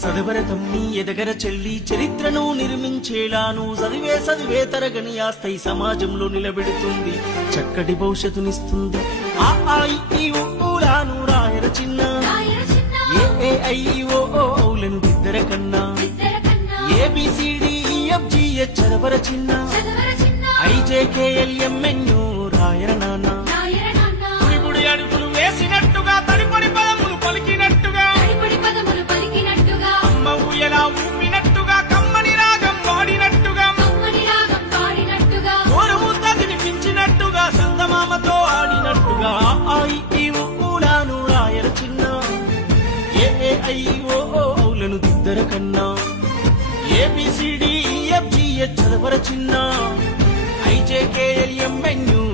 సదవర తమ్మి ఎదగర చెల్లి చరిత్రను నిర్మించేలాను చదివే తరగని ఆస్థై సమాజంలో నిలబెడుతుంది, చక్కటి భవిష్యత్తునిస్తుంది. ఆ ఊలాను రాయర చిన్న ఏఐఓలను దిద్దర కన్నా, ABCDEFGH చదవర చిన్న IJKLMNO రాయర నాన్న. గుడి అడుగులు వేసినట్టుగా తడిపడి పదములు పలికినట్టుగా అమ్మ ఊయలా ఊపినట్టుగా కమ్మని రాగం వాడినట్టుగా ఓరుముద్ద తినిపించినట్టుగా సందమామతో ఆడినట్టుగా ఊలాను రాయర చిన్న ఏఐఓలను దిద్దర కన్నా, ABCDEFGH చదవర చిన్న IJKLMNO